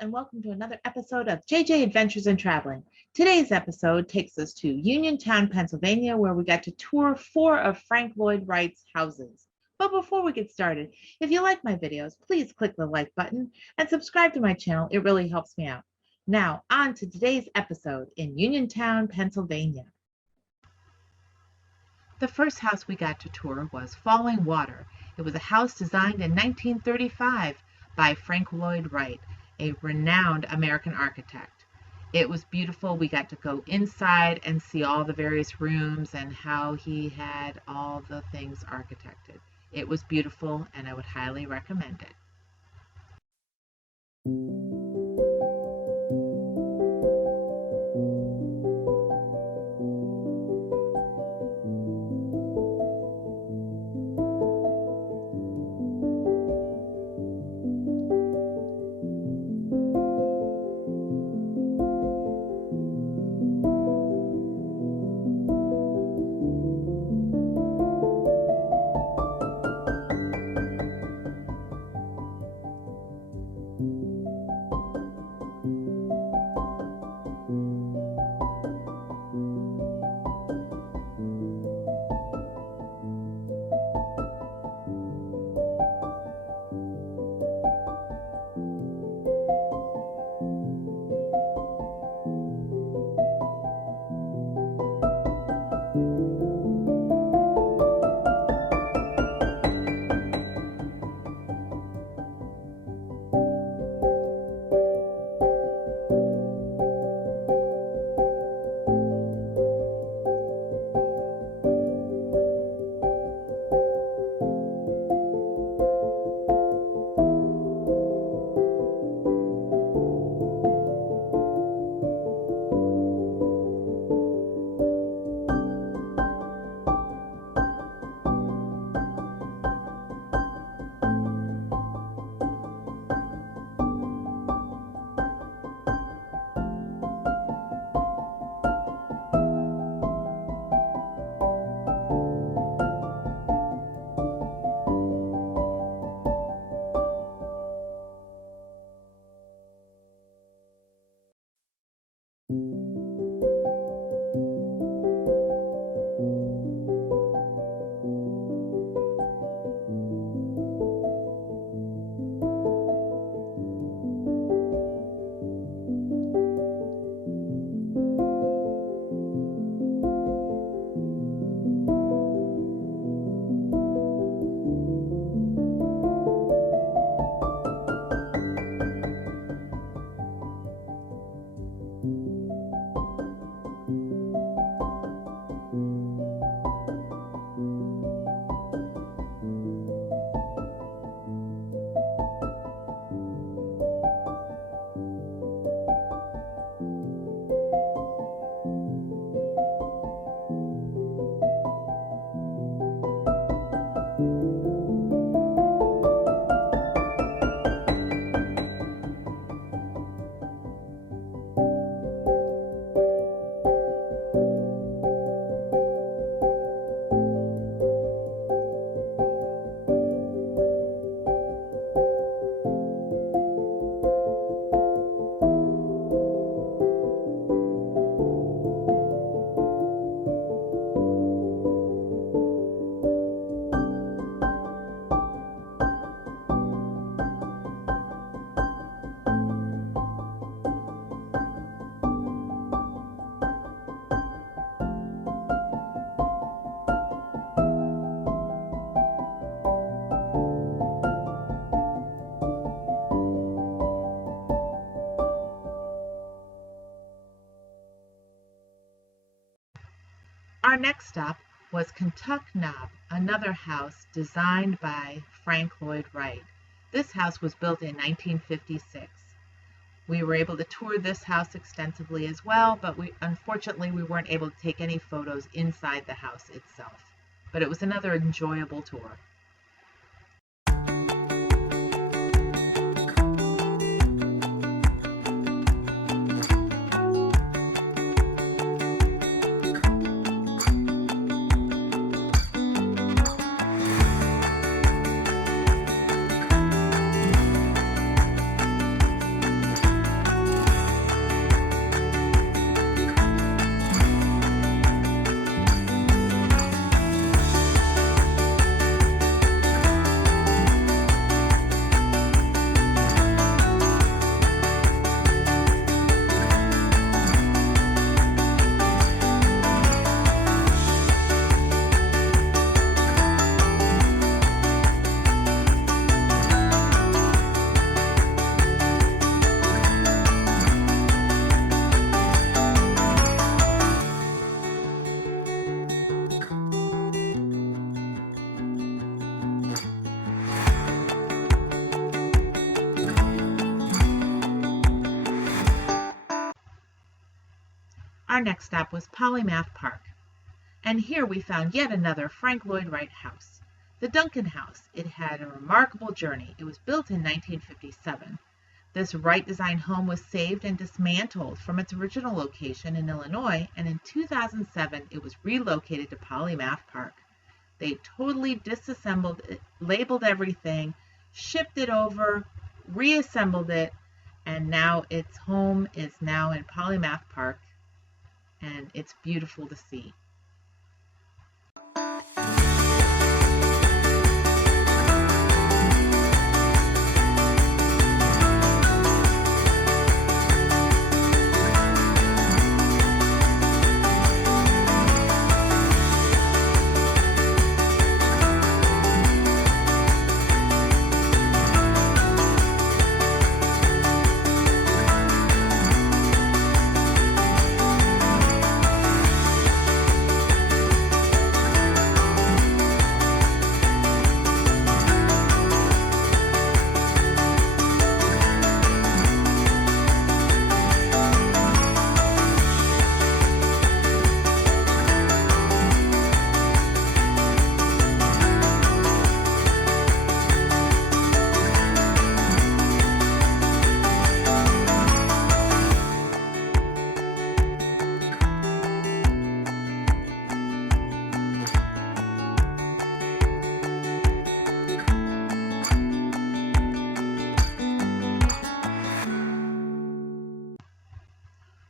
and welcome to another episode of JJ Adventures in Traveling. Today's episode takes us to Uniontown, Pennsylvania, where we got to tour 4 of Frank Lloyd Wright's houses. But before we get started, if you like my videos, please click the like button and subscribe to my channel. It really helps me out. Now, on to today's episode in Uniontown, Pennsylvania. The first house we got to tour was Falling Water. It was a house designed in 1935 by Frank Lloyd Wright, a renowned American architect. It was beautiful. We got to go inside and see all the various rooms and how he had all the things architected. It was beautiful, and I would highly recommend it. Our next stop was Kentuck Knob, another house designed by Frank Lloyd Wright. This house was built in 1956. We were able to tour this house extensively as well, but unfortunately we weren't able to take any photos inside the house itself. But it was another enjoyable tour. Our next stop was Polymath Park. And here we found yet another Frank Lloyd Wright house, the Duncan house. It had a remarkable journey. It was built in 1957. This Wright-designed home was saved and dismantled from its original location in Illinois, and in 2007 it was relocated to Polymath Park. They totally disassembled it, labeled everything, shipped it over, reassembled it, and now its home is now in Polymath Park, and it's beautiful to see.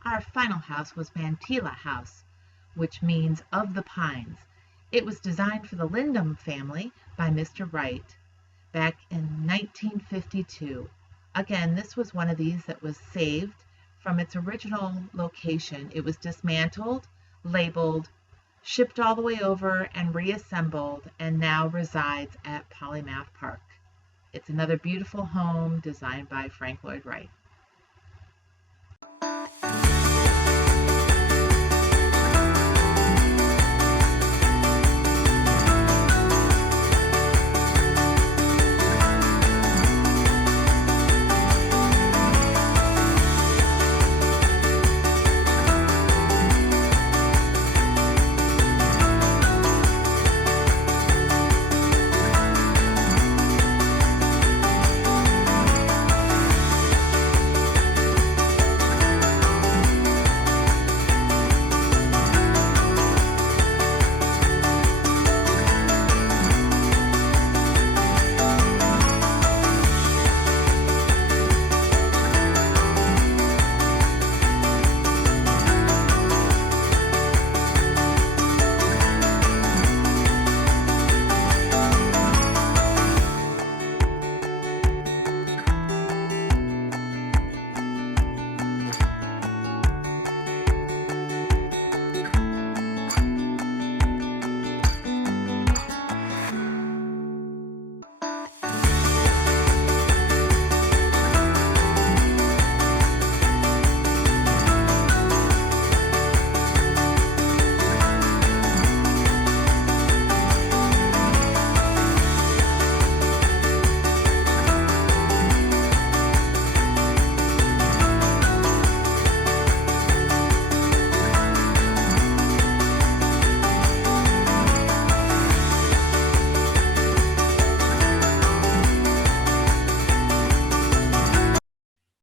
Our final house was Mantyla House, which means of the pines. It was designed for the Lindum family by Mr. Wright back in 1952. Again, this was one of these that was saved from its original location. It was dismantled, labeled, shipped all the way over, and reassembled, and now resides at Polymath Park. It's another beautiful home designed by Frank Lloyd Wright.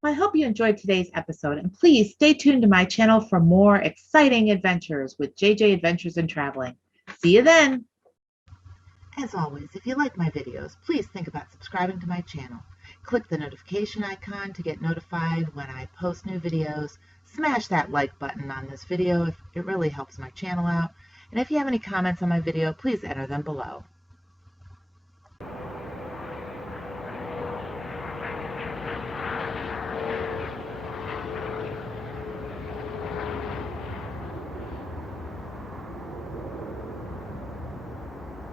I hope you enjoyed today's episode, and please stay tuned to my channel for more exciting adventures with JJ Adventures in Traveling. See you then! As always, if you like my videos, please think about subscribing to my channel. Click the notification icon to get notified when I post new videos. Smash that like button on this video if it really helps my channel out. And if you have any comments on my video, please enter them below.